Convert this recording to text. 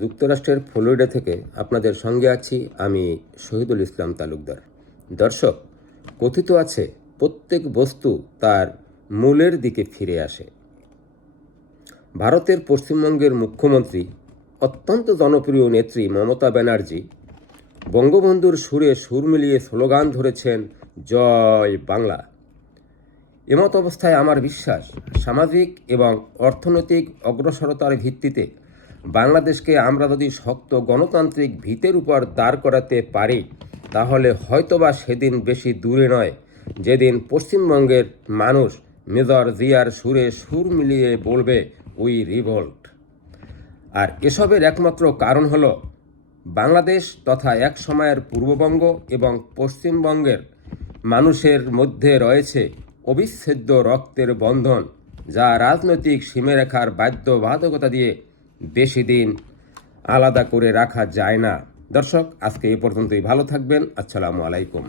যুক্তরাষ্ট্রের ফ্লোরিডা থেকে আপনাদের সঙ্গে আছি আমি শহীদুল ইসলাম তালুকদার। দর্শক, কথিত আছে প্রত্যেক বস্তু তার মূলের দিকে ফিরে আসে। ভারতের পশ্চিমবঙ্গের মুখ্যমন্ত্রী অত্যন্ত জনপ্রিয় নেত্রী মমতা ব্যানার্জি বঙ্গবন্ধুর সুরে সুর মিলিয়ে স্লোগান ধরেছেন, জয় বাংলা। এমত অবস্থায় আমার বিশ্বাস, সামাজিক এবং অর্থনৈতিক অগ্রসরতার ভিত্তিতে বাংলাদেশকে আমরা যদি শক্ত গণতান্ত্রিক ভিতের উপর দাঁড় করাতে পারি, তাহলে হয়তোবা সেদিন বেশি দূরে নয় যেদিন পশ্চিমবঙ্গের মানুষ মেজর জিয়ার সুরে সুর মিলিয়ে বলবে, উই রিভোল্ট। আর এসবের একমাত্র কারণ হলো বাংলাদেশ তথা এক সময়ের পূর্ববঙ্গ এবং পশ্চিমবঙ্গের মানুষের মধ্যে রয়েছে অবিচ্ছেদ্য রক্তের বন্ধন, যা রাজনৈতিক সীমারেখার বাধ্যবাধকতা দিয়ে বেশি দিন আলাদা করে রাখা যায় না। দর্শক, আজকে এ পর্যন্তই। ভালো থাকবেন। আসসালামু আলাইকুম।